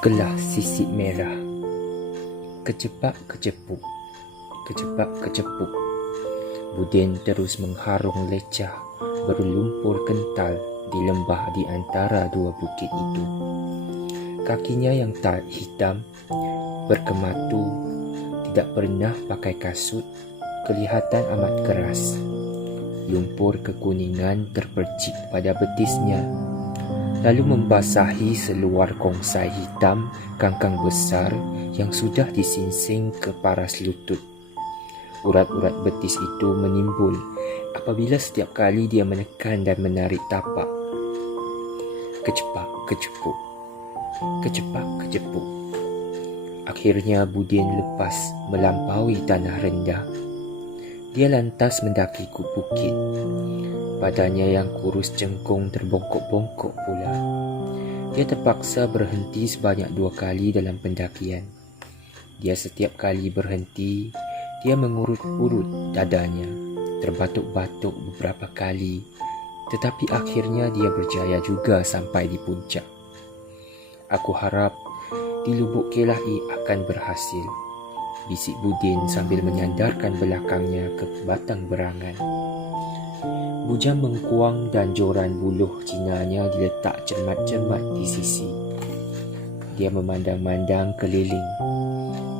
Kelah sisik merah. Kecepak kecepuk, kecepak kecepuk. Buden terus mengharung lecah, berlumpur kental di lembah di antara dua bukit itu. Kakinya yang hitam, berkematu, tidak pernah pakai kasut, kelihatan amat keras. Lumpur kekuningan terpercik pada betisnya, lalu membasahi seluar kongsai hitam kangkang besar yang sudah disingsing ke paras lutut. Urat-urat betis itu menimbul apabila setiap kali dia menekan dan menarik tapak. Kecepak kecepuk, kecepak kecepuk. Akhirnya Buden lepas melampaui tanah rendah. Dia lantas mendaki bukit. Badannya yang kurus cengkung terbongkok-bongkok pula. Dia terpaksa berhenti sebanyak 2 kali dalam pendakian. Dia setiap kali berhenti, dia mengurut-urut dadanya, terbatuk-batuk beberapa kali, tetapi akhirnya dia berjaya juga sampai di puncak. Aku harap di lubuk kelah akan berhasil, bisik Buden sambil menyandarkan belakangnya ke batang berangan. Bujang mengkuang dan joran buluh cinanya diletak cermat-cermat di sisi. Dia memandang-mandang keliling.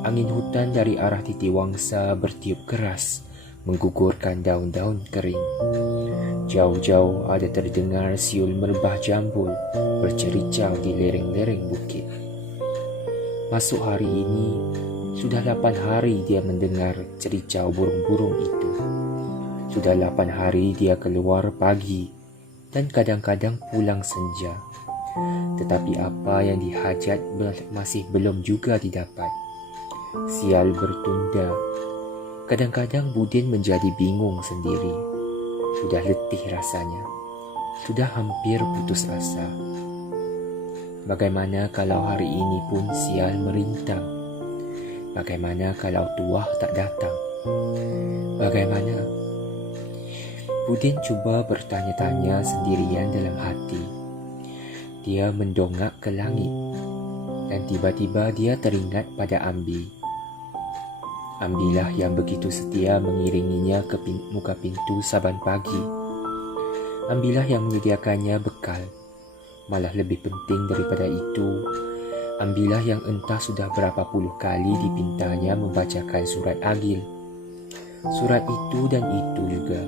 Angin hutan dari arah Titiwangsa bertiup keras, menggugurkan daun-daun kering. Jauh-jauh ada terdengar siul merbah jambul bercericau di lereng-lereng bukit. Masuk hari ini, sudah 8 hari dia mendengar cericau burung-burung itu. Sudah 8 hari dia keluar pagi dan kadang-kadang pulang senja. Tetapi apa yang dihajat masih belum juga didapat. Sial bertunda. Kadang-kadang Buden menjadi bingung sendiri. Sudah letih rasanya. Sudah hampir putus asa. Bagaimana kalau hari ini pun sial merintang? Bagaimana kalau tuah tak datang? Bagaimana? Buden cuba bertanya-tanya sendirian dalam hati. Dia mendongak ke langit dan tiba-tiba dia teringat pada Ambi. Ambilah yang begitu setia mengiringinya ke muka pintu saban pagi. Ambilah yang menyediakannya bekal. Malah lebih penting daripada itu, Ambilah yang entah sudah berapa puluh kali dipintanya membacakan surat Agil. Surat itu dan itu juga.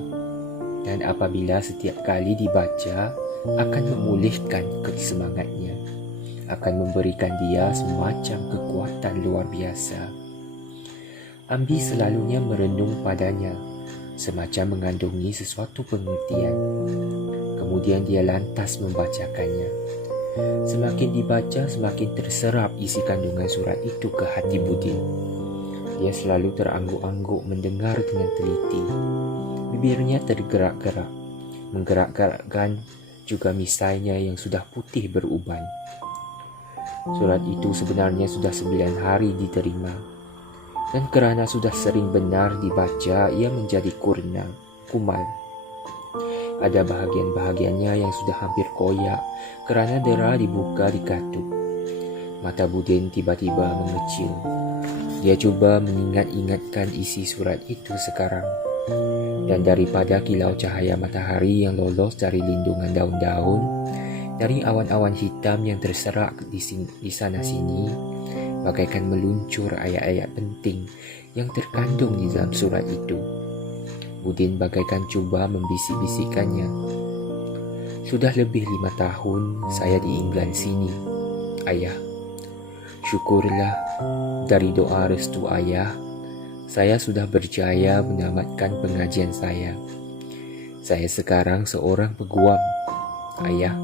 Dan apabila setiap kali dibaca, akan memulihkan kesemangatnya, akan memberikan dia semacam kekuatan luar biasa. Ambi selalunya merenung padanya, semacam mengandungi sesuatu pengertian. Kemudian dia lantas membacakannya. Semakin dibaca, semakin terserap isi kandungan surat itu ke hati Buden. Dia selalu terangguk-angguk mendengar dengan teliti. Bibirnya tergerak-gerak, menggerak-gerakkan juga misainya yang sudah putih beruban. Surat itu sebenarnya sudah 9 hari diterima, dan kerana sudah sering benar dibaca, ia menjadi kumal. Ada bahagian-bahagiannya yang sudah hampir koyak kerana dera dibuka dikatup. Mata Buden tiba-tiba mengecil. Dia cuba mengingat-ingatkan isi surat itu sekarang. Dan daripada kilau cahaya matahari yang lolos dari lindungan daun-daun, dari awan-awan hitam yang terserak di sana-sini, bagaikan meluncur ayat-ayat penting yang terkandung di dalam surat itu. Buden bagaikan cuba membisik-bisikkannya. Sudah lebih 5 tahun saya di England sini, Ayah. Syukurlah, dari doa restu Ayah, saya sudah berjaya menamatkan pengajian saya. Saya sekarang seorang peguam, Ayah.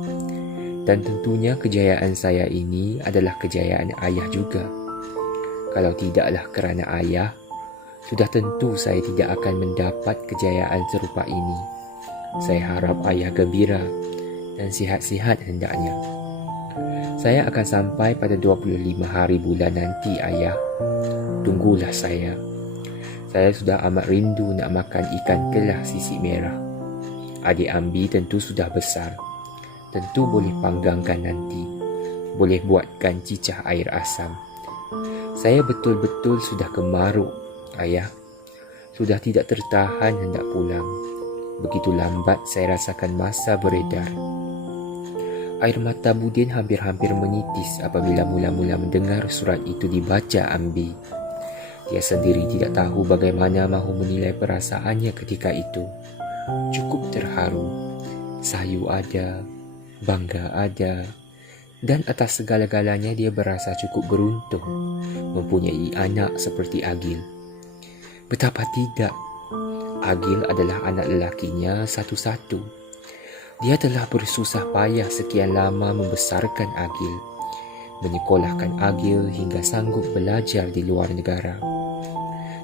Dan tentunya kejayaan saya ini adalah kejayaan Ayah juga. Kalau tidaklah kerana Ayah, sudah tentu saya tidak akan mendapat kejayaan serupa ini. Saya harap Ayah gembira dan sihat-sihat hendaknya. Saya akan sampai pada 25 hari bulan nanti, Ayah. Tunggulah saya. Saya sudah amat rindu nak makan ikan kelah sisik merah. Adik Ambi tentu sudah besar. Tentu boleh panggangkan nanti. boleh buatkan cicah air asam. Saya betul-betul sudah kemaruk, ayah. Sudah tidak tertahan hendak pulang. Begitu lambat saya rasakan masa beredar. Air mata Budin hampir-hampir menitis apabila mula-mula mendengar surat itu dibaca Ambi. Dia sendiri tidak tahu bagaimana mahu menilai perasaannya ketika itu. Cukup terharu. Sayu ada, bangga ada, dan atas segala-galanya dia berasa cukup beruntung mempunyai anak seperti Agil. Betapa tidak, Agil adalah anak lelakinya satu-satu. Dia telah bersusah payah sekian lama membesarkan Agil, menyekolahkan Agil hingga sanggup belajar di luar negara.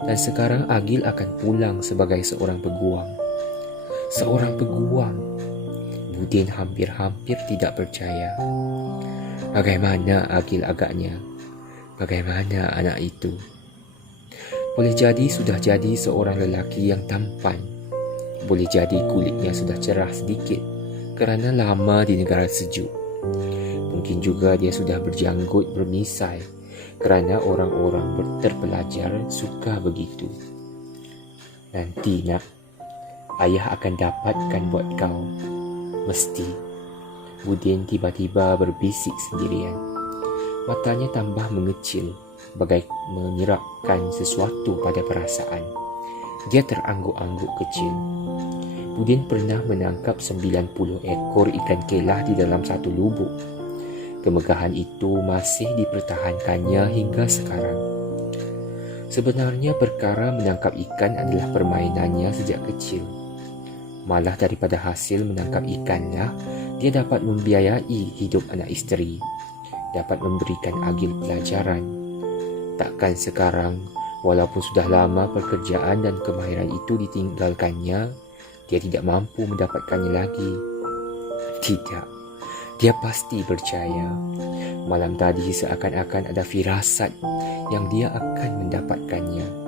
Dan sekarang Agil akan pulang sebagai seorang peguam. Seorang peguam. Budin hampir-hampir tidak percaya. Bagaimana Agil agaknya? Bagaimana anak itu? Boleh jadi sudah jadi seorang lelaki yang tampan. Boleh jadi kulitnya sudah cerah sedikit kerana lama di negara sejuk. Mungkin juga dia sudah berjanggut bermisai kerana orang-orang terpelajar suka begitu. Nanti nak, ayah akan dapatkan buat kau. Mesti. Budin tiba-tiba berbisik sendirian. Matanya tambah mengecil, bagai menyerapkan sesuatu pada perasaan. Dia terangguk-angguk kecil. Budin pernah menangkap 90 ekor ikan kelah di dalam satu lubuk. Kemegahan itu masih dipertahankannya hingga sekarang. Sebenarnya perkara menangkap ikan adalah permainannya sejak kecil. Malah daripada hasil menangkap ikanlah, dia dapat membiayai hidup anak isteri, dapat memberikan Agil pelajaran. Takkan sekarang, walaupun sudah lama pekerjaan dan kemahiran itu ditinggalkannya, dia tidak mampu mendapatkannya lagi. Tidak, dia pasti percaya. Malam tadi seakan-akan ada firasat yang dia akan mendapatkannya.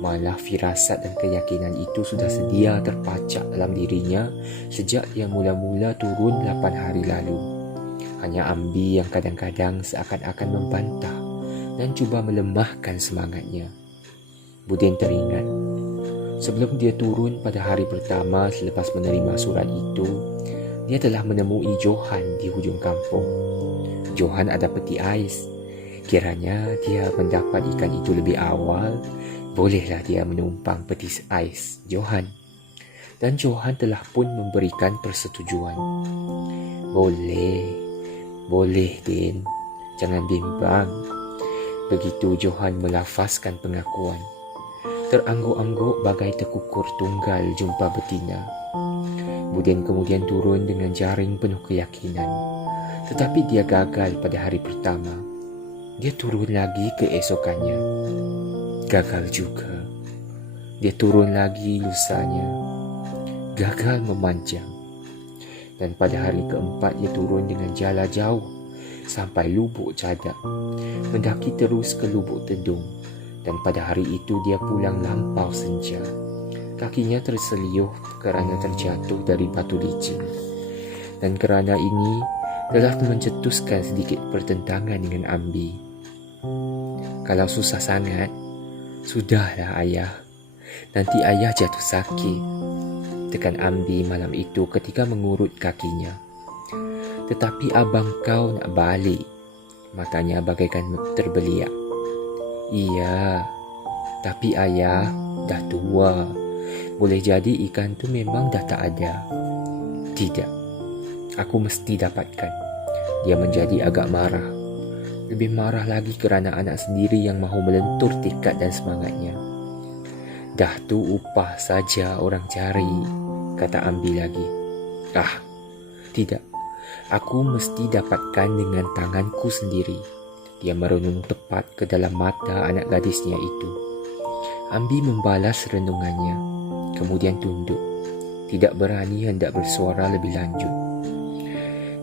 Malah firasat dan keyakinan itu sudah sedia terpacak dalam dirinya sejak dia mula-mula turun 8 hari lalu. Hanya Ambi yang kadang-kadang seakan-akan membantah dan cuba melemahkan semangatnya. Budin teringat, sebelum dia turun pada hari pertama selepas menerima surat itu, dia telah menemui Johan di hujung kampung. Johan ada peti ais. Kiranya dia mendapat ikan itu lebih awal, bolehlah dia menumpang peti ais Johan. Dan Johan telah pun memberikan persetujuan. Boleh Din, jangan bimbang. Begitu Johan melafazkan pengakuan. Terangguk-angguk bagai terkukur tunggal jumpa betina. Budin kemudian turun dengan jaring penuh keyakinan. Tetapi dia gagal pada hari pertama. Dia turun lagi keesokannya. Gagal juga. Dia turun lagi lusanya. Gagal memanjang. Dan pada hari keempat dia turun dengan jala jauh sampai Lubuk Cadak. Mendaki terus ke Lubuk Tedung. Dan pada hari itu dia pulang lampau senja. Kakinya terseliuh kerana terjatuh dari batu licin. Dan kerana ini telah mencetuskan sedikit pertentangan dengan Ambi. Kalau susah sangat, sudahlah ayah. Nanti ayah jatuh sakit. Tekan Ambi malam itu ketika mengurut kakinya. Tetapi abang kau nak balik. Matanya bagaikan terbeliak. Iya, tapi ayah dah tua. Boleh jadi ikan tu memang dah tak ada. Tidak, aku mesti dapatkan. Dia menjadi agak marah. Lebih marah lagi kerana anak sendiri yang mahu melentur tekad dan semangatnya. Dah tu upah saja orang cari, kata Ambi lagi. Tidak. Aku mesti dapatkan dengan tanganku sendiri. Dia merenung tepat ke dalam mata anak gadisnya itu. Ambi membalas renungannya, kemudian tunduk. Tidak berani hendak bersuara lebih lanjut.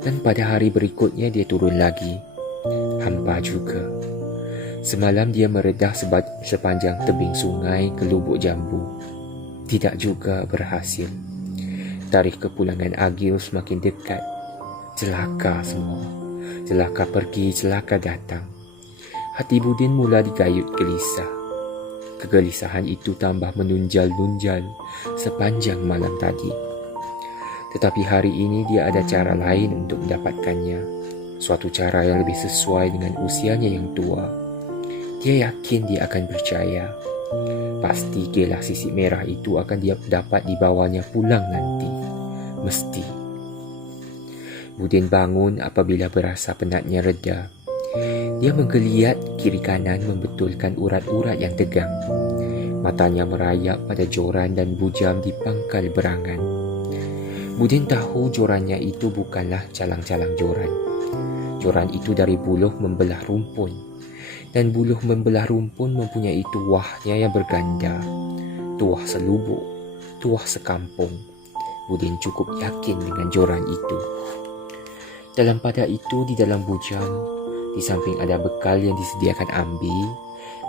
Dan pada hari berikutnya dia turun lagi. Hampa juga. Semalam dia meredah sepanjang tebing sungai ke Lubuk Jambu. Tidak juga berhasil. Tarikh kepulangan Agil semakin dekat. Celaka semua. Celaka pergi, celaka datang. Hati Budin mula digayut gelisah. Kegelisahan itu tambah menunjal-nunjal sepanjang malam tadi. Tetapi hari ini dia ada cara lain untuk mendapatkannya. Suatu cara yang lebih sesuai dengan usianya yang tua. Dia yakin dia akan percaya. Pasti gelah sisik merah itu akan dia dapat dibawanya pulang nanti. Mesti. Budin bangun apabila berasa penatnya reda. Dia menggeliat kiri kanan membetulkan urat-urat yang tegang. Matanya merayap pada joran dan bujam di pangkal berangan. Budin tahu jorannya itu bukanlah calang-calang joran. Joran itu dari buluh membelah rumpun. Dan buluh membelah rumpun mempunyai tuahnya yang berganda. Tuah selubuk, tuah sekampung. Budin cukup yakin dengan joran itu. Dalam pada itu di dalam bujam, di samping ada bekal yang disediakan Ambi,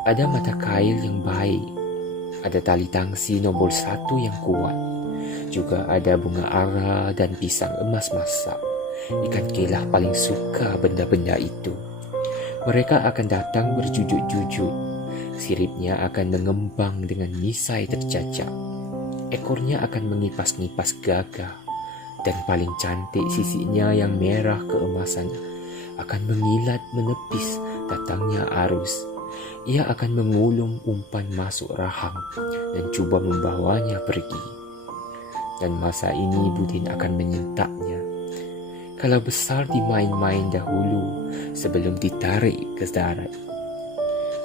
ada mata kail yang baik, ada tali tangsi nombor 1 yang kuat, juga ada bunga ara dan pisang emas masak. Ikan kelah paling suka benda-benda itu. Mereka akan datang berjujut-jujut. Siripnya akan mengembang dengan misai tercacak. Ekornya akan mengipas-ngipas gagah. Dan paling cantik sisiknya yang merah keemasan akan mengilat menepis datangnya arus. Ia akan mengulung umpan masuk rahang dan cuba membawanya pergi. Dan masa ini Budin akan menyentaknya. Kalau besar dimain-main dahulu sebelum ditarik ke darat.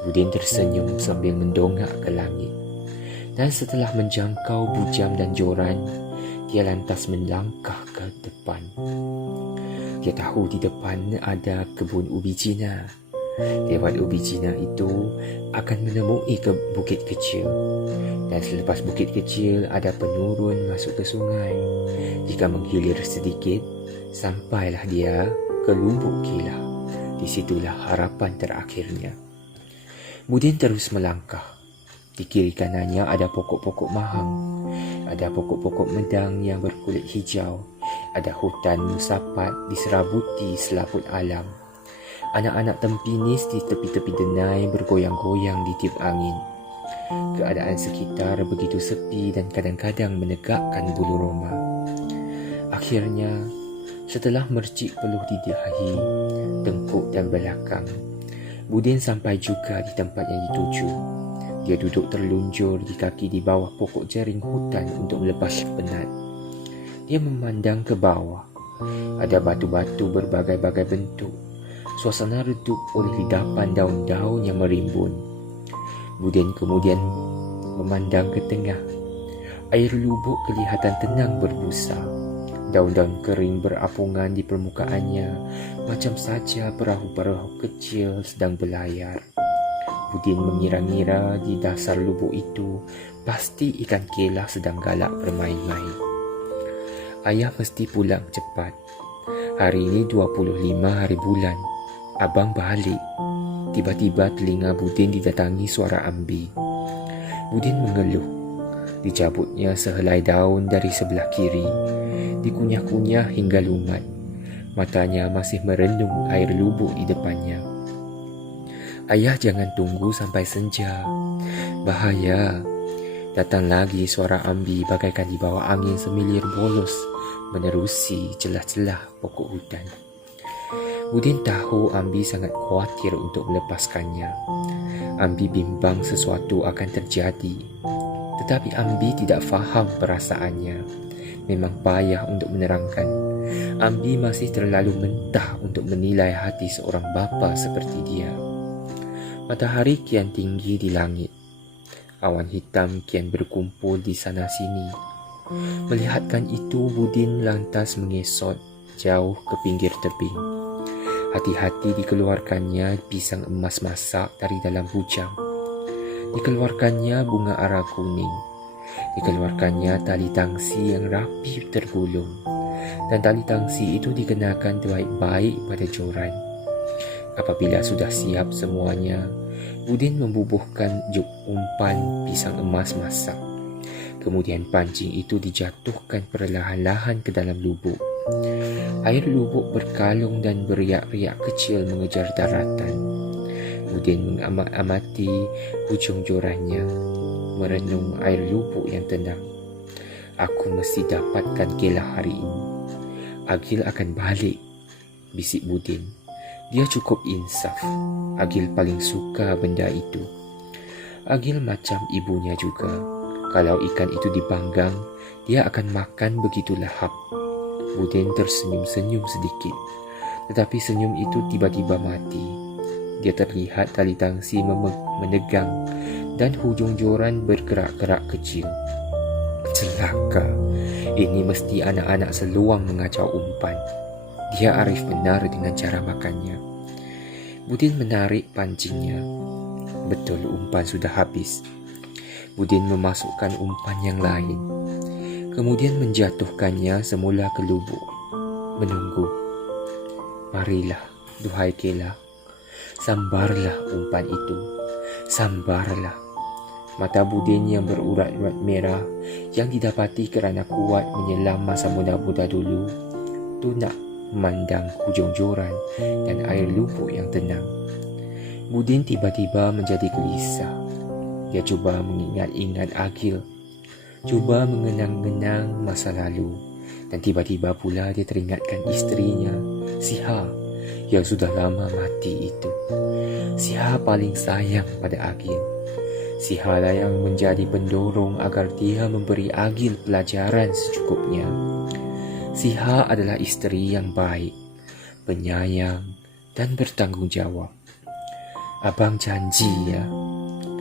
Budin tersenyum sambil mendongak ke langit. Dan setelah menjangkau bujam dan joran, dia lantas melangkah ke depan. Dia tahu di depan ada kebun ubi Cina. Lewat ubi Cina itu akan menemui ke bukit kecil. Dan selepas bukit kecil ada penurun masuk ke sungai. Jika menghilir sedikit, sampailah dia ke lubuk kilah. Disitulah harapan terakhirnya. Budin terus melangkah. Di kiri kanannya ada pokok-pokok mahang. Ada pokok-pokok medang yang berkulit hijau. Ada hutan musapat diserabuti selaput alam. Anak-anak tempinis di tepi-tepi denai bergoyang-goyang di tiup angin. Keadaan sekitar begitu sepi dan kadang-kadang menegakkan bulu roma. Akhirnya, setelah mercik peluh di dahi, tengkuk dan belakang, Budin sampai juga di tempat yang dituju. Dia duduk terlunjur di kaki di bawah pokok jaring hutan untuk melepas penat. Dia memandang ke bawah. Ada batu-batu berbagai-bagai bentuk. Suasana redup oleh lidapan daun-daun yang merimbun. Budin kemudian memandang ke tengah. Air lubuk kelihatan tenang berbusa. Daun-daun kering berapungan di permukaannya, macam saja perahu-perahu kecil sedang berlayar. Budin mengira-ngira di dasar lubuk itu pasti ikan kelah sedang galak bermain-main. Ayah mesti pulang cepat. Hari ini 25 hari bulan. Abang balik. Tiba-tiba telinga Budin didatangi suara Ambi. Budin mengeluh. Dicabutnya sehelai daun dari sebelah kiri. Dikunyah-kunyah hingga lumat. Matanya masih merendung air lubuk di depannya. Ayah jangan tunggu sampai senja. Bahaya. Datang lagi suara Ambi bagaikan di bawah angin semilir bolos menerusi celah-celah pokok hutan. Budin tahu Ambi sangat khawatir untuk melepaskannya. Ambi bimbang sesuatu akan terjadi. Tetapi Ambi tidak faham perasaannya. Memang payah untuk menerangkan. Ambi masih terlalu mentah untuk menilai hati seorang bapa seperti dia. Matahari kian tinggi di langit. Awan hitam kian berkumpul di sana-sini. Melihatkan itu, Budin lantas mengesot jauh ke pinggir tebing. Hati-hati dikeluarkannya pisang emas masak dari dalam bujang. Dikeluarkannya bunga ara kuning. Dikeluarkannya tali tangsi yang rapi tergulung. Dan tali tangsi itu dikenakan baik-baik pada joran. Apabila sudah siap semuanya, Budin membubuhkan juk umpan pisang emas masak. Kemudian pancing itu dijatuhkan perlahan-lahan ke dalam lubuk. Air lubuk berkalung dan beriak-riak kecil mengejar daratan. Budin mengamati hujung jorannya, merenung air lubuk yang tenang. Aku mesti dapatkan Kela hari ini. Agil akan balik, bisik Budin. Dia cukup insaf. Agil paling suka benda itu. Agil macam ibunya juga. Kalau ikan itu dipanggang, dia akan makan begitu lahap. Budin tersenyum-senyum sedikit. Tetapi senyum itu tiba-tiba mati. Dia terlihat tali tangsi menegang dan hujung joran bergerak-gerak kecil. Celaka, ini mesti anak-anak seluang mengacau umpan. Dia arif benar dengan cara makannya. Budin menarik pancingnya. Betul, umpan sudah habis. Budin memasukkan umpan yang lain. Kemudian menjatuhkannya semula ke lubuk. Menunggu. Marilah, duhai Kela. Sambarlah umpan itu. Sambarlah. Mata Budin yang berurat-urat merah yang didapati kerana kuat menyelam masa muda-muda dulu tunak memandang hujung joran dan air lubuk yang tenang. Budin tiba-tiba menjadi gelisah. Dia cuba mengingat-ingat Agil, cuba mengenang-enang masa lalu, dan tiba-tiba pula dia teringatkan isterinya, Siha, yang sudah lama mati itu. Siha paling sayang pada Agil. Siha lah yang menjadi pendorong agar dia memberi Agil pelajaran secukupnya. Siha adalah isteri yang baik, penyayang dan bertanggungjawab. Abang janji ya,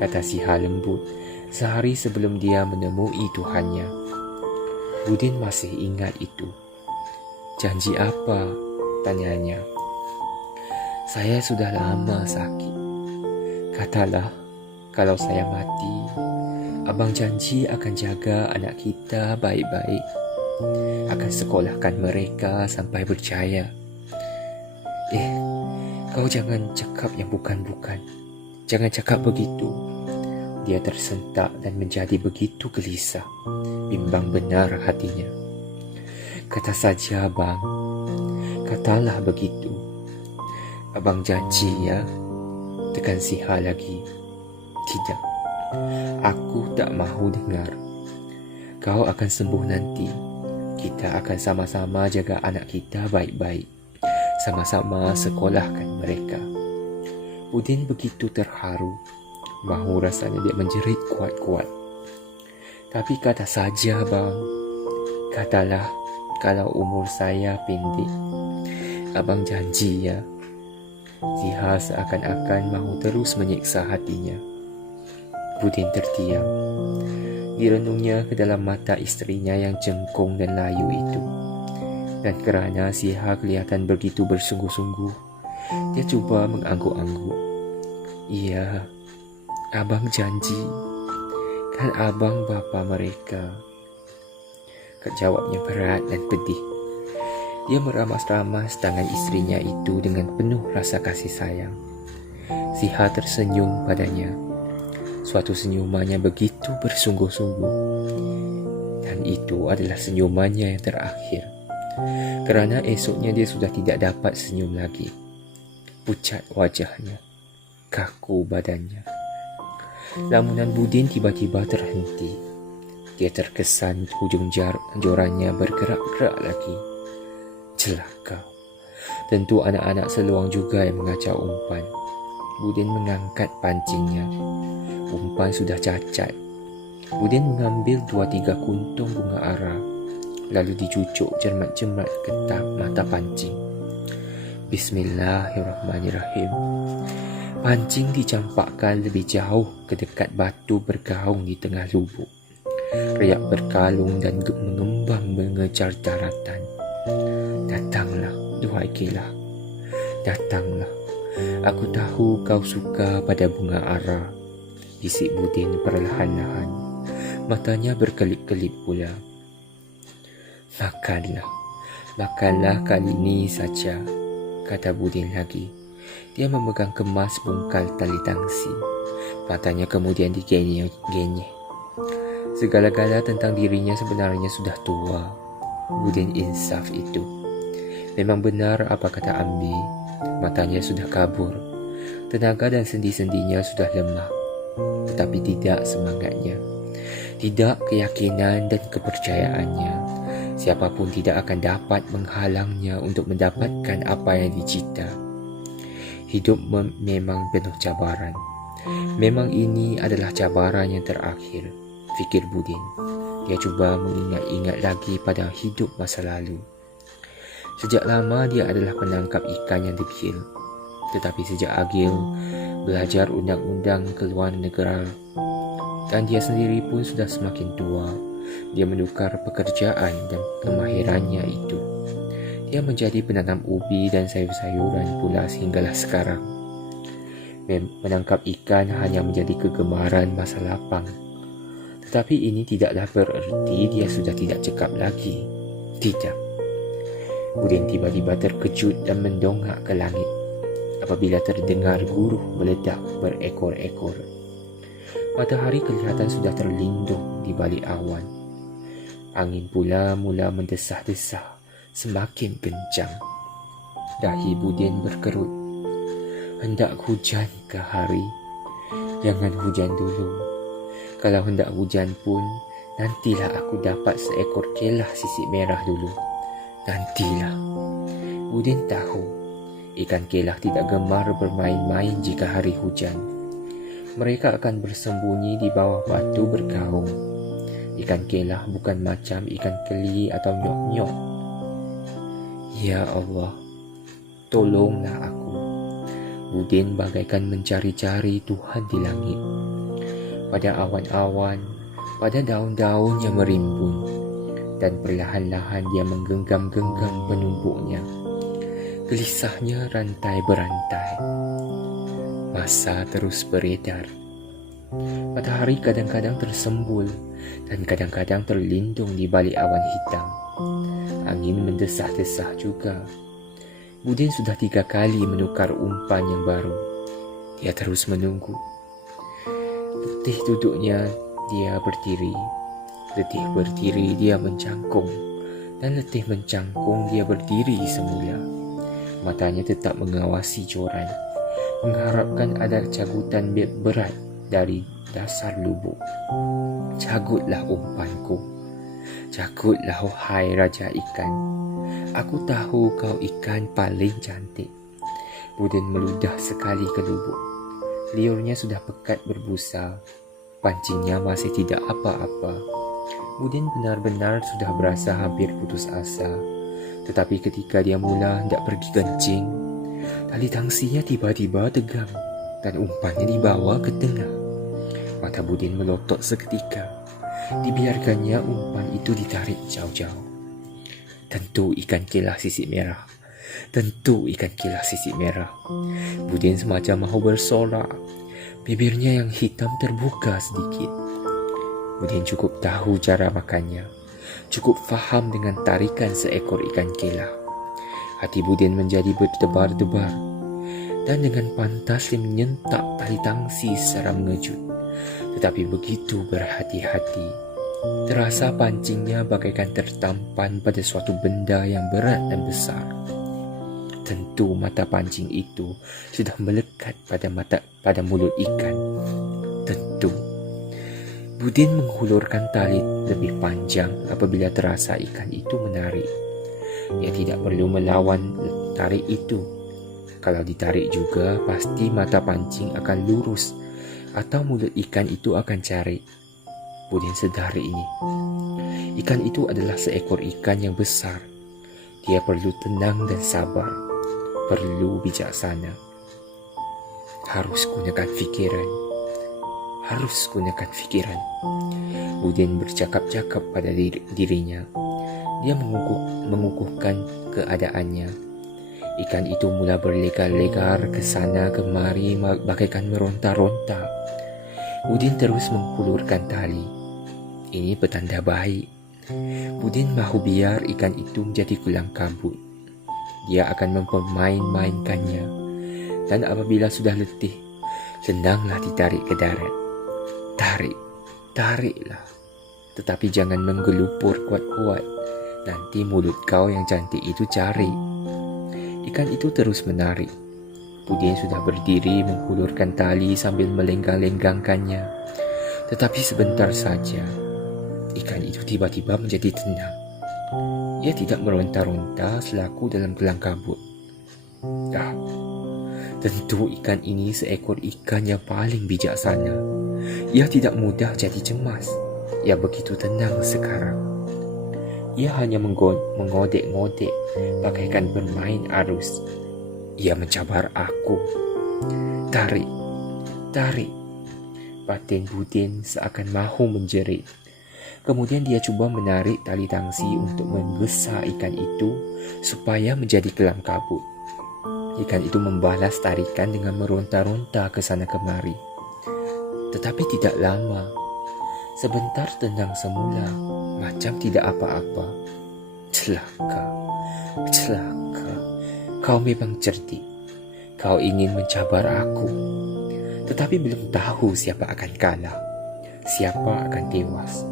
kata Siha lembut sehari sebelum dia menemui Tuhannya. Budin masih ingat itu. Janji apa? Tanyanya. Saya sudah lama sakit. Katalah, kalau saya mati, abang janji akan jaga anak kita baik-baik. Akan sekolahkan mereka sampai berjaya. Kau jangan cakap yang bukan-bukan. Jangan cakap begitu. Dia tersentak dan menjadi begitu gelisah. Bimbang benar hatinya. Kata saja, abang. Katalah begitu. Abang janji ya. Tekan Siha lagi. Tidak. Aku tak mahu dengar. Kau akan sembuh nanti. Kita akan sama-sama jaga anak kita baik-baik. Sama-sama sekolahkan mereka. Budin begitu terharu. Mahu rasanya dia menjerit kuat-kuat. Tapi kata saja, bang. Katalah kalau umur saya pendek. Abang janji ya. Siha seakan-akan mahu terus menyiksa hatinya. Budin terdiam. Direnungnya ke dalam mata isterinya yang jengkung dan layu itu. Dan kerana Siha kelihatan begitu bersungguh-sungguh, dia cuba mengangguk-angguk. Iya, abang janji. Kan abang bapa mereka. Jawabnya berat dan pedih. Dia meramas-ramas tangan isterinya itu dengan penuh rasa kasih sayang. Siha tersenyum padanya. Suatu senyumannya begitu bersungguh-sungguh. Dan itu adalah senyumannya yang terakhir. Kerana esoknya dia sudah tidak dapat senyum lagi. Pucat wajahnya. Kaku badannya. Lamunan Budin tiba-tiba terhenti. Dia terkesan hujung jorannya bergerak-gerak lagi. Celaka. Tentu anak-anak seluang juga yang mengacau umpan. Budin mengangkat pancingnya. Umpan sudah cacat. Budin mengambil 2-3 kuntung bunga ara. Lalu dicucuk cermat-cermat ke mata pancing. Bismillahirrahmanirrahim. Pancing dicampakkan lebih jauh ke dekat batu bergaung di tengah lubuk. Riak berkalung dan mengembang mengejar daratan. Datanglah, duhai Kela. Datanglah. Aku tahu kau suka pada bunga ara. Bisik Budin perlahan-lahan. Matanya berkelip-kelip pula. Makanlah. Makanlah kali ini saja, kata Budin lagi. Dia memegang kemas bungkal tali tangsi. Matanya kemudian digenyeh-genyeh. Segala-gala tentang dirinya sebenarnya sudah tua. Budin insaf itu. Memang benar apa kata Ambi. Matanya sudah kabur. Tenaga dan sendi-sendinya sudah lemah. Tetapi tidak semangatnya. Tidak keyakinan dan kepercayaannya. Siapapun tidak akan dapat menghalangnya untuk mendapatkan apa yang dicita. Hidup memang penuh cabaran. Memang ini adalah cabaran yang terakhir, fikir Budin. Dia cuba mengingat-ingat lagi pada hidup masa lalu. Sejak lama dia adalah penangkap ikan yang debil. Tetapi sejak Agil belajar undang-undang ke luar negara dan dia sendiri pun sudah semakin tua, dia menukar pekerjaan dan kemahirannya itu. Dia menjadi penanam ubi dan sayur-sayuran pula sehinggalah sekarang. Menangkap ikan hanya menjadi kegemaran masa lapang. Tetapi ini tidaklah bererti dia sudah tidak cekap lagi. Tidak. Budin tiba-tiba terkejut dan mendongak ke langit apabila terdengar guruh meledak berekor-ekor. Matahari kelihatan sudah terlindung di balik awan. Angin pula mula mendesah-desah semakin kencang. Dahi Budin berkerut. Hendak hujan ke hari? Jangan hujan dulu. Kalau hendak hujan pun, nantilah aku dapat seekor kelah sisik merah dulu. Nantilah. Budin tahu, ikan kelah tidak gemar bermain-main jika hari hujan. Mereka akan bersembunyi di bawah batu bergaung. Ikan kelah bukan macam ikan keli atau nyok-nyok. Ya Allah, tolonglah aku. Budin bagaikan mencari-cari Tuhan di langit. Pada awan-awan, pada daun-daun yang merimbun, dan perlahan-lahan dia menggenggam-genggam penumbuknya. Gelisahnya rantai berantai. Masa terus beredar. Matahari kadang-kadang tersembul dan kadang-kadang terlindung di balik awan hitam. Angin mendesah-desah juga. Budin sudah 3 kali menukar umpan yang baru. Dia terus menunggu. Letih duduknya, dia berdiri. Letih berdiri, dia mencangkung. Dan letih mencangkung, dia berdiri semula. Matanya tetap mengawasi joran, mengharapkan ada cabutan berat dari dasar lubuk. Cagutlah umpanku. Cagutlah wahai raja ikan. Aku tahu kau ikan paling cantik. Budin meludah sekali ke lubuk. Liurnya sudah pekat berbusa. Pancingnya masih tidak apa-apa. Budin benar-benar sudah berasa hampir putus asa. Tetapi ketika dia mula hendak pergi kencing, tali tangsinya tiba-tiba tegang dan umpannya dibawa ke tengah. Mata Budin melotot seketika. Dibiarkannya umpan itu ditarik jauh-jauh. Tentu ikan kelah sisik merah. Tentu ikan kelah sisik merah. Budin semacam mahu bersorak. Bibirnya yang hitam terbuka sedikit. Budin cukup tahu cara makannya. Cukup faham dengan tarikan seekor ikan kelah. Hati Budin menjadi berdebar-debar. Dan dengan pantas dia menyentak tali tangsi secara mengejut. Tetapi begitu berhati-hati, terasa pancingnya bagaikan tertampan pada suatu benda yang berat dan besar. Tentu mata pancing itu sudah melekat pada mulut ikan. Tentu. Budin menghulurkan tali lebih panjang apabila terasa ikan itu menarik. Ia tidak perlu melawan tarik itu. Kalau ditarik juga, pasti mata pancing akan lurus atau mulut ikan itu akan cari. Budin sedar ini. Ikan itu adalah seekor ikan yang besar. Dia perlu tenang dan sabar. Perlu bijaksana. Harus gunakan fikiran. Harus gunakan fikiran. Budin bercakap-cakap pada dirinya. Dia mengukuhkan keadaannya. Ikan itu mula berlegar-legar ke sana kemari bagaikan meronta-ronta. Budin terus menghulurkan tali. Ini petanda baik. Budin mahu biar ikan itu menjadi kulang kabut. Dia akan mempermain-mainkannya. Dan apabila sudah letih, senanglah ditarik ke darat. Tarik, tariklah. Tetapi jangan menggelupur kuat-kuat. Nanti mulut kau yang cantik itu cari. Ikan itu terus menarik. Pudin sudah berdiri menghulurkan tali sambil melenggang-lenggangkannya. Tetapi sebentar saja, ikan itu tiba-tiba menjadi tenang. Ia tidak meronta-ronta selaku dalam kelang kabut. Tentu ikan ini seekor ikan yang paling bijaksana. Ia tidak mudah jadi cemas. Ia begitu tenang sekarang. Ia hanya mengodek-ngodek bagaikan bermain arus. Ia mencabar aku. Tarik, tarik. Batin Pudin seakan mahu menjerit. Kemudian dia cuba menarik tali tangsi untuk menggesa ikan itu supaya menjadi kelam kabut. Ikan itu membalas tarikan dengan meronta-ronta ke sana kemari. Tetapi tidak lama. Sebentar tenang semula, macam tidak apa-apa. Celaka, celaka. Kau memang cerdik. Kau ingin mencabar aku. Tetapi belum tahu siapa akan kalah. Siapa akan tewas.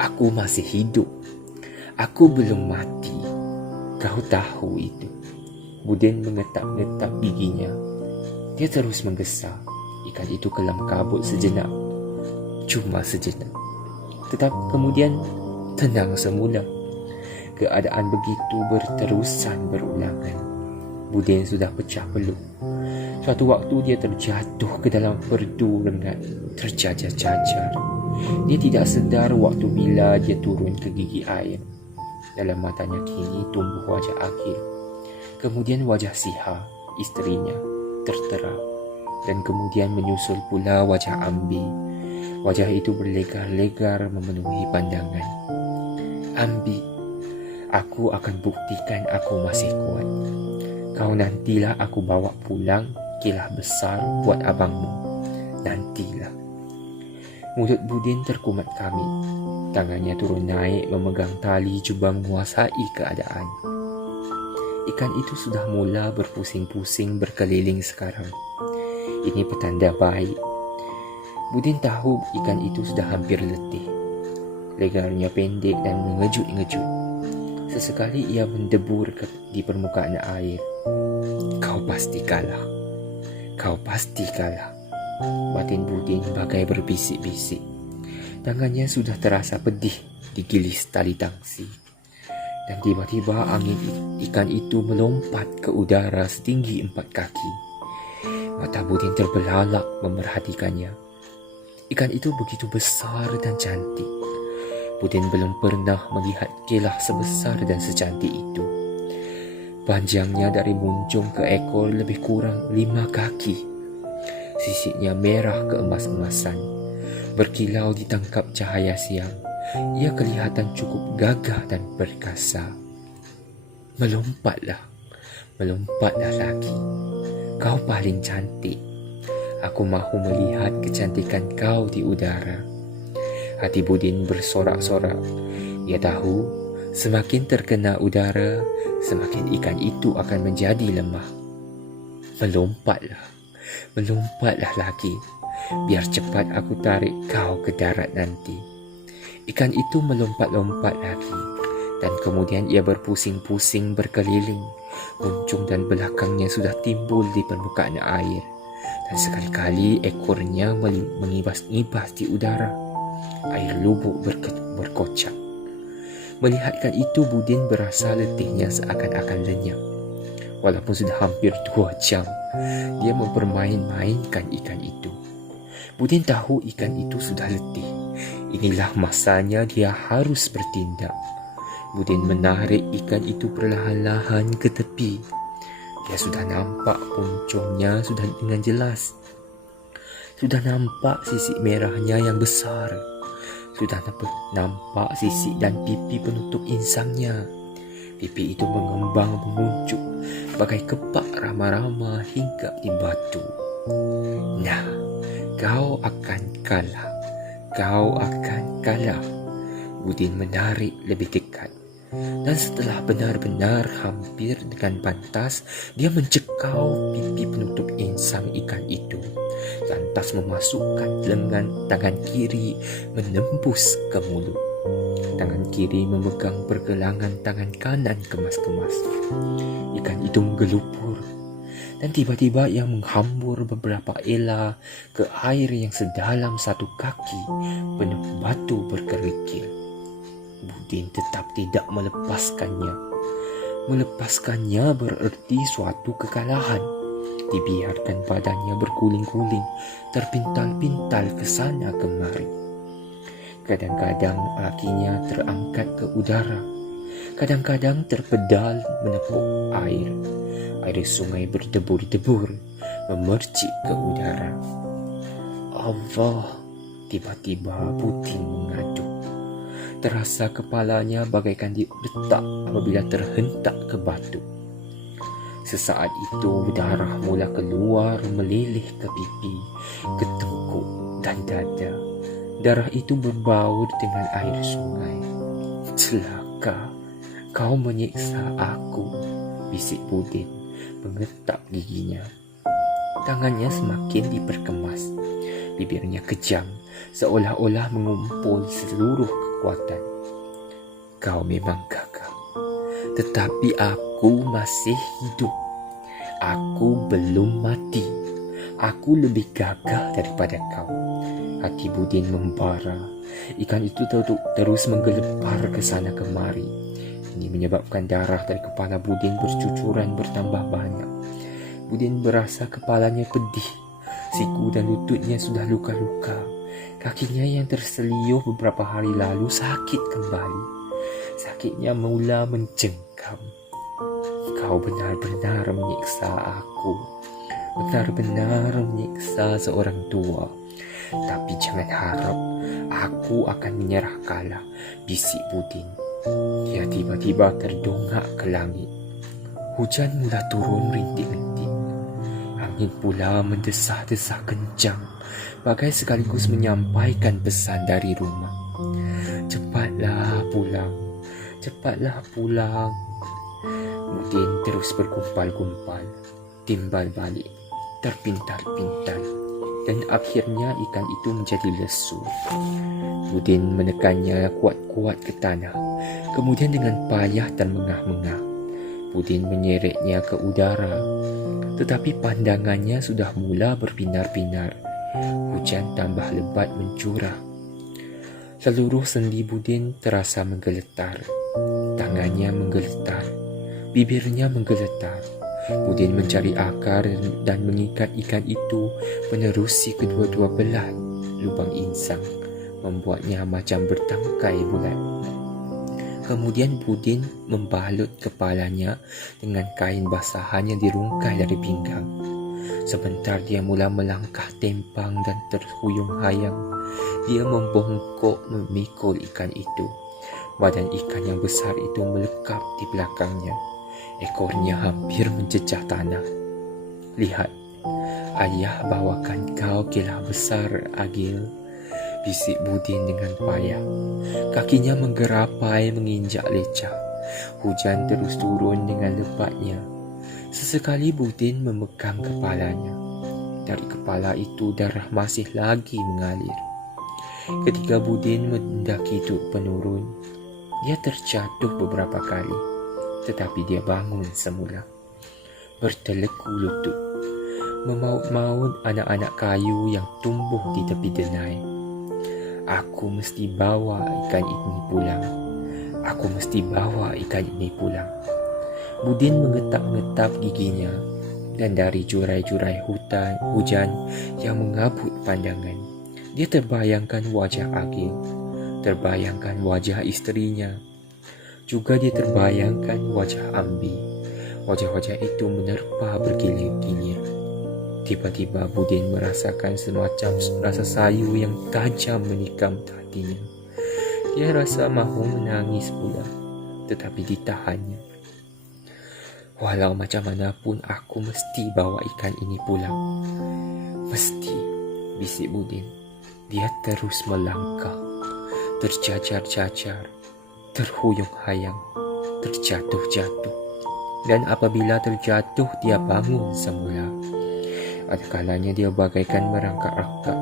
Aku masih hidup. Aku belum mati. Kau tahu itu. Pudin mengetap-ngetap giginya. Dia terus menggesa. Ikan itu kelam kabut sejenak. Cuma sejenak. Tetapi kemudian tenang semula. Keadaan begitu berterusan berulangan. Pudin sudah pecah peluk. Suatu waktu dia terjatuh ke dalam perdu lengan, terjajar-jajar. Dia tidak sedar waktu bila dia turun ke gigi air. Dalam matanya kini tumbuh wajah Akil. Kemudian wajah Siha, isterinya, tertera. Dan kemudian menyusul pula wajah Ambi. Wajah itu berlegar-legar memenuhi pandangan. Ambi, aku akan buktikan aku masih kuat. Kau nantilah aku bawa pulang kilah besar buat abangmu. Nantilah. Mulut Pudin terkumat kami. Tangannya turun naik memegang tali cuba menguasai keadaan. Ikan itu sudah mula berpusing-pusing berkeliling sekarang. Ini petanda baik. Pudin tahu ikan itu sudah hampir letih. Legarnya pendek dan mengejut-ngejut. Sesekali ia mendebur di permukaan air. Kau pasti kalah. Kau pasti kalah. Batin Pudin bagai berbisik-bisik. Tangannya sudah terasa pedih digilis tali tangsi. Dan tiba-tiba angin ikan itu melompat ke udara setinggi 4 kaki. Mata Pudin terbelalak memerhatikannya. Ikan itu begitu besar dan cantik. Pudin belum pernah melihat kilah sebesar dan secantik itu. Panjangnya dari muncung ke ekor lebih kurang 5 kaki. Sisiknya merah keemas-emasan. Berkilau ditangkap cahaya siang. Ia kelihatan cukup gagah dan perkasa. Melompatlah. Melompatlah lagi. Kau paling cantik. Aku mahu melihat kecantikan kau di udara. Hati Pudin bersorak-sorak. Dia tahu semakin terkena udara, semakin ikan itu akan menjadi lemah. Melompatlah. Melompatlah lagi. Biar cepat aku tarik kau ke darat nanti. Ikan itu melompat-lompat lagi. Dan kemudian ia berpusing-pusing berkeliling. Muncung dan belakangnya sudah timbul di permukaan air. Dan sekali-kali ekornya mengibas-ngibas di udara. Air lubuk berkocak. Melihat ikan itu, Pudin berasa letihnya seakan-akan lenyap. Walaupun sudah hampir 2 jam, dia mempermain-mainkan ikan itu. Pudin tahu ikan itu sudah letih. Inilah masanya dia harus bertindak. Pudin menarik ikan itu perlahan-lahan ke tepi. Dia sudah nampak puncungnya sudah dengan jelas. Sudah nampak sisik merahnya yang besar. Sudah nampak sisik dan pipi penutup insangnya. Pipi itu mengembang menguncup bagai kepak rama-rama hingga di batu. Nah, kau akan kalah. Kau akan kalah. Pudin menarik lebih dekat. Dan setelah benar-benar hampir dengan pantas, dia mencekau pipi penutup insang ikan itu. Lantas memasukkan lengan tangan kiri menembus ke mulut. Tangan kiri memegang pergelangan tangan kanan kemas-kemas. Ikan itu menggelupur dan tiba-tiba ia menghambur beberapa ela ke air yang sedalam 1 kaki penuh batu berkerikil. Budin tetap tidak melepaskannya. Melepaskannya bererti suatu kekalahan. Dibiarkan badannya berguling-guling, terpintal-pintal ke sana kemari. Kadang-kadang kakinya terangkat ke udara, kadang-kadang terpedal menepuk air. Air sungai berdebur-debur, memercik ke udara. Allah, tiba-tiba Budin mengaduk. Terasa kepalanya bagaikan diletak apabila terhentak ke batu. Sesaat itu darah mula keluar melilih ke pipi, ke tengkuk dan dada. Darah itu berbaur dengan air sungai. Celaka, kau menyiksa aku, bisik Budin mengetap giginya. Tangannya semakin diperkemas. Bibirnya kejam, seolah-olah mengumpul seluruh kekuatan. Kau memang gagal, tetapi aku masih hidup. Aku belum mati. Aku lebih gagah daripada kau. Hati Budin membara. Ikan itu terus menggelepar ke sana kemari. Ini menyebabkan darah dari kepala Budin bercucuran bertambah banyak. Budin berasa kepalanya pedih. Siku dan lututnya sudah luka-luka. Kakinya yang terseliuh beberapa hari lalu sakit kembali. Sakitnya mula mencengkam. Kau benar-benar menyiksa aku. Benar-benar menyiksa seorang tua. Tapi jangan harap aku akan menyerah kalah, bisik Budin. Ia tiba-tiba terdongak ke langit. Hujan mula turun rintik-rintik. Angin pula mendesah-desah kencang, bagai sekaligus menyampaikan pesan dari rumah. Cepatlah pulang, cepatlah pulang. Budin terus bergumpal-gumpal, timbal balik, terpintal-pintal. Dan akhirnya ikan itu menjadi lesu. Budin menekannya kuat-kuat ke tanah. Kemudian dengan payah termengah-mengah, Budin menyeretnya ke udara. Tetapi pandangannya sudah mula berbinar-binar. Hujan tambah lebat mencurah. Seluruh sendi Budin terasa menggeletar. Tangannya menggeletar. Bibirnya menggeletar. Budin mencari akar dan mengikat ikan itu menerusi kedua-dua belah lubang insang, membuatnya macam bertangkai bulat. Kemudian Budin membalut kepalanya dengan kain basahan yang dirungkai dari pinggang. Sebentar dia mula melangkah tempang dan terhuyung-hayang. Dia membongkok memikul ikan itu. Badan ikan yang besar itu melekap di belakangnya. Ekornya hampir menjejah tanah. Lihat, ayah bawakan kau kelah besar, Agil, bisik Budin dengan payah. Kakinya menggerapai menginjak lecah. Hujan terus turun dengan lebatnya. Sesekali Budin memegang kepalanya. Dari kepala itu darah masih lagi mengalir. Ketika Budin mendaki duk penurun, dia terjatuh beberapa kali. Tetapi dia bangun semula, berteleku lutut, memaut-maut anak-anak kayu yang tumbuh di tepi denai. Aku mesti bawa ikan ini pulang. Aku mesti bawa ikan ini pulang. Budin mengetap-ngetap giginya, dan dari jurai-jurai hujan yang mengabut pandangan, dia terbayangkan wajah Agil, terbayangkan wajah isterinya. Juga dia terbayangkan wajah Ambi. Wajah-wajah itu menerpa bergilir-gilir. Tiba-tiba Budin merasakan semacam rasa sayu yang tajam menikam hatinya. Dia rasa mahu menangis pula, tetapi ditahannya. Walau macam mana pun aku mesti bawa ikan ini pulang. Mesti, bisik Budin. Dia terus melangkah, terjajar-jajar, terhuyung-hayang, terjatuh-jatuh. Dan apabila terjatuh, dia bangun semula. Ada kalanya dia bagaikan merangkak-rangkak,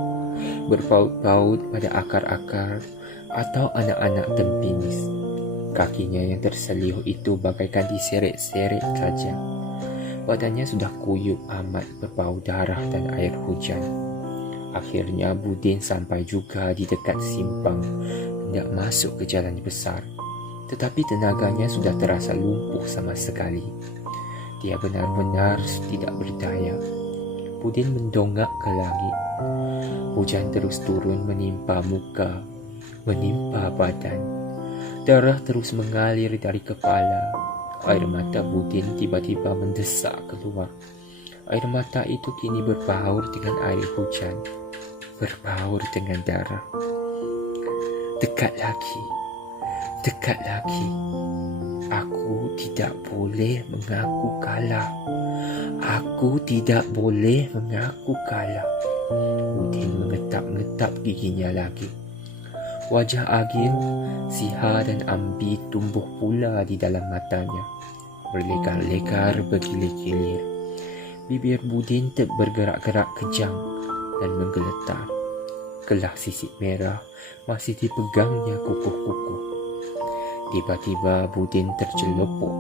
berpaut-paut pada akar-akar, atau anak-anak tempinis. Kakinya yang terseliuh itu bagaikan diseret-seret saja. Badannya sudah kuyup amat berbau darah dan air hujan. Akhirnya Budin sampai juga di dekat simpang, hendak masuk ke jalan besar. Tetapi tenaganya sudah terasa lumpuh sama sekali. Dia benar-benar tidak berdaya. Budin mendongak ke langit. Hujan terus turun menimpa muka, menimpa badan. Darah terus mengalir dari kepala. Air mata Budin tiba-tiba mendesak keluar. Air mata itu kini berbaur dengan air hujan, berbaur dengan darah. Dekat lagi, dekat lagi. Aku tidak boleh mengaku kalah. Aku tidak boleh mengaku kalah. Budin mengetap-ngetap giginya lagi. Wajah Agil, Siha dan Ambi tumbuh pula di dalam matanya, berlekar-lekar bergilir-gilir. Bibir Budin bergerak-gerak kejang dan menggeletar. Kelah sisik merah masih dipegangnya kukuh-kukuh. Tiba-tiba Budin tercelepuk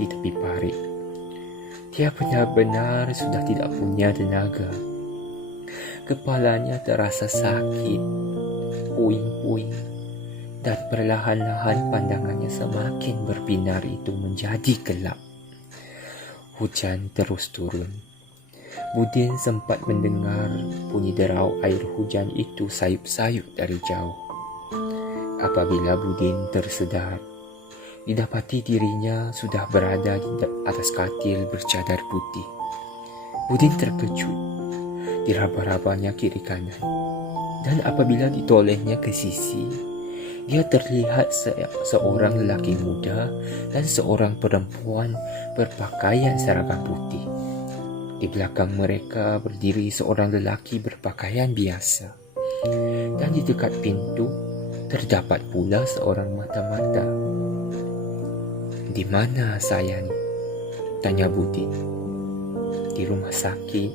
di tepi parit. Dia benar-benar sudah tidak punya tenaga. Kepalanya terasa sakit, puing-puing, dan perlahan-lahan pandangannya semakin berbinar itu menjadi gelap. Hujan terus turun. Budin sempat mendengar bunyi derau air hujan itu sayup-sayup dari jauh. Apabila Budin tersedar, didapati dirinya sudah berada di atas katil bercadar putih. Budin terkejut, diraba-rabanya kiri kanan, dan apabila ditolehnya ke sisi, dia terlihat seorang lelaki muda dan seorang perempuan berpakaian seragam putih. Di belakang mereka berdiri seorang lelaki berpakaian biasa, dan di dekat pintu terdapat pula seorang mata-mata. "Di mana saya ni?" tanya Budin. "Di rumah sakit,"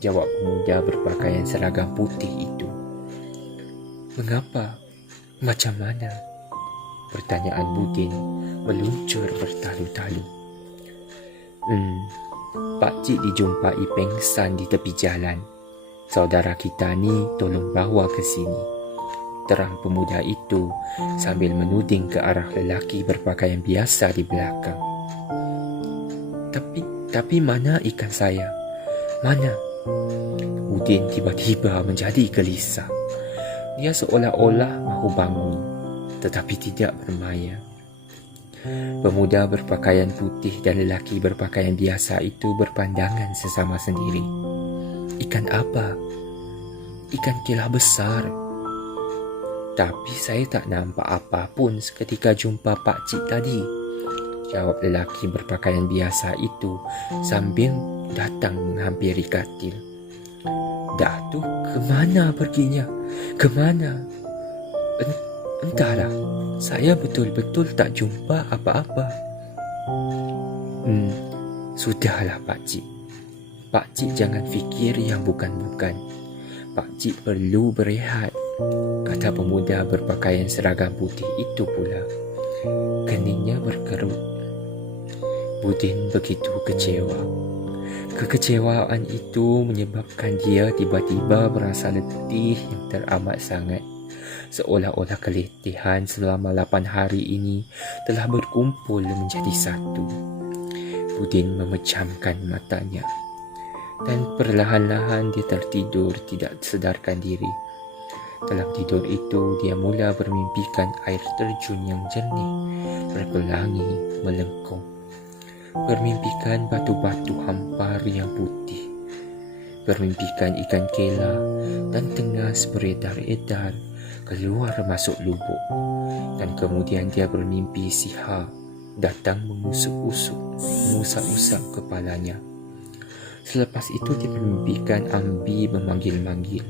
jawab pemuda berpakaian seragam putih itu. "Mengapa? Macam mana?" Pertanyaan Budin meluncur bertalu-talu. Pakcik dijumpai pengsan di tepi jalan. Saudara kita ni tolong bawa ke sini," terang pemuda itu sambil menuding ke arah lelaki berpakaian biasa di belakang. Tapi mana ikan saya? Mana?" Budin tiba-tiba menjadi gelisah. Dia seolah-olah mahu bangun, tetapi tidak bermaya. Pemuda berpakaian putih dan lelaki berpakaian biasa itu berpandangan sesama sendiri. "Ikan apa?" "Ikan kelah besar." "Tapi saya tak nampak apapun seketika jumpa pakcik tadi," jawab lelaki berpakaian biasa itu sambil datang menghampiri katil. "Datuk, kemana perginya? Kemana?" Entahlah, saya betul-betul tak jumpa apa-apa." Sudahlah pakcik. Pakcik jangan fikir yang bukan-bukan. Pakcik perlu berehat," kata pemuda berpakaian seragam putih itu pula. Keningnya berkerut. Budin begitu kecewa. Kekecewaan itu menyebabkan dia tiba-tiba merasa letih yang teramat sangat. Seolah-olah keletihan selama 8 hari ini telah berkumpul menjadi satu. Budin memejamkan matanya, dan perlahan-lahan dia tertidur tidak sedarkan diri. Dalam tidur itu, dia mula bermimpikan air terjun yang jernih, berpelangi, melengkung. Bermimpikan batu-batu hampar yang putih. Bermimpikan ikan kela dan tengas beredar-edar keluar masuk lubuk. Dan kemudian dia bermimpi Siha datang mengusap-usap kepalanya. Selepas itu dia bermimpikan Ambi memanggil-manggil,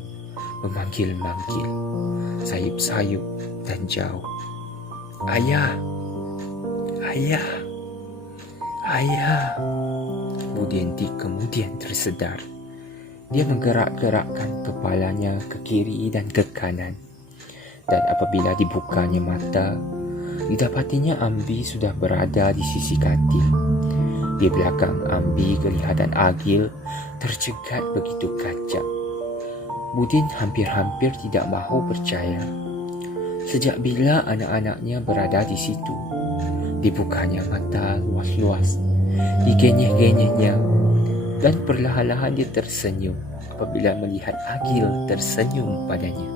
sayup-sayup dan jauh. "Ayah! Ayah! Ayah!" Budin kemudian tersedar. Dia menggerak-gerakkan kepalanya ke kiri dan ke kanan. Dan apabila dibukanya mata, didapatinya Ambi sudah berada di sisi katil. Di belakang Ambi kelihatan Agil tercegat begitu kacak. Budin hampir-hampir tidak mahu percaya. Sejak bila anak-anaknya berada di situ? Dibukanya mata luas-luas, digenyeh-genyehnya, dan perlahan-lahan dia tersenyum apabila melihat Agil tersenyum padanya.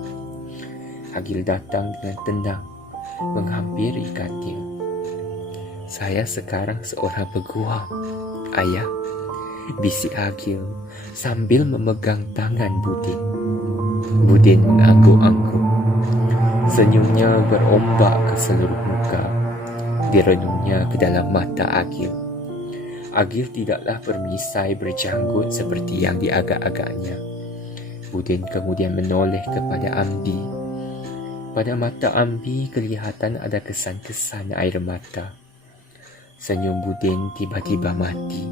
Agil datang dengan tenang menghampiri katil. "Saya sekarang seorang peguam, Ayah," bisik Agil sambil memegang tangan Budin. Budin mengangguk-angguk. Senyumnya berombak ke seluruh muka. Direnungnya ke dalam mata Agil. Agil tidaklah bermisai berjanggut seperti yang diagak-agaknya. Budin kemudian menoleh kepada Ambi. Pada mata Ambi kelihatan ada kesan-kesan air mata. Senyum Budin tiba-tiba mati.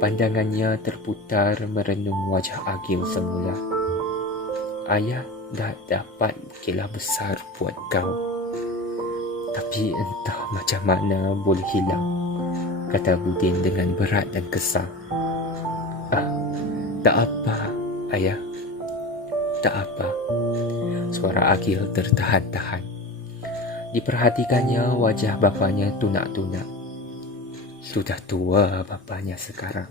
Pandangannya terputar merenung wajah Agil semula. "Ayah dah dapat kilah besar buat kau. Tapi entah macam mana boleh hilang," kata Budin dengan berat dan kesal. Tak apa, Ayah. Tak apa." Suara Agil tertahan-tahan. Diperhatikannya wajah bapanya tunak-tunak. Sudah tua bapanya sekarang.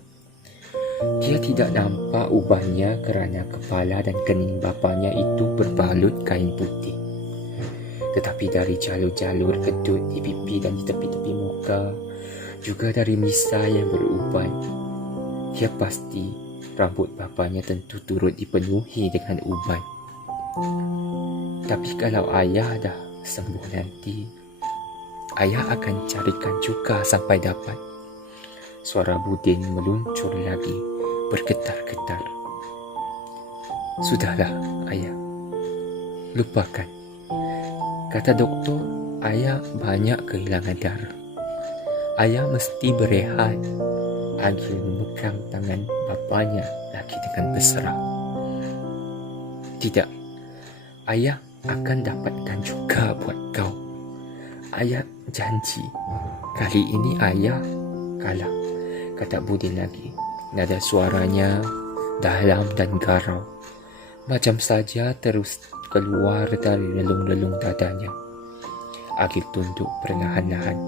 Dia tidak nampak ubannya kerana kepala dan kening bapanya itu berbalut kain putih. Tetapi dari jalur-jalur kedut di pipi dan di tepi-tepi muka, juga dari misai yang beruban, dia pasti rambut bapanya tentu turut dipenuhi dengan uban. Tapi kalau Ayah dah sembuh nanti, Ayah akan carikan juga sampai dapat. Suara Budin meluncur lagi, bergetar-getar. "Sudahlah, Ayah. Lupakan. Kata doktor, Ayah banyak kehilangan darah. Ayah mesti berehat." Agil memegang tangan bapanya lagi dengan mesra. "Tidak. Ayah akan dapatkan juga buat kau. Ayah janji. Kali ini Ayah kalah," kata Budin lagi. Nada suaranya dalam dan garau, macam saja terus keluar dari relung-relung dadanya. Agil tunduk perlahan-lahan.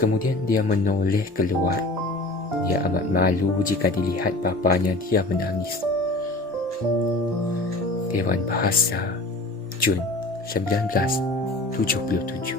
Kemudian dia menoleh keluar. Dia amat malu jika dilihat bapanya dia menangis. Dewan Bahasa, Jun 1977.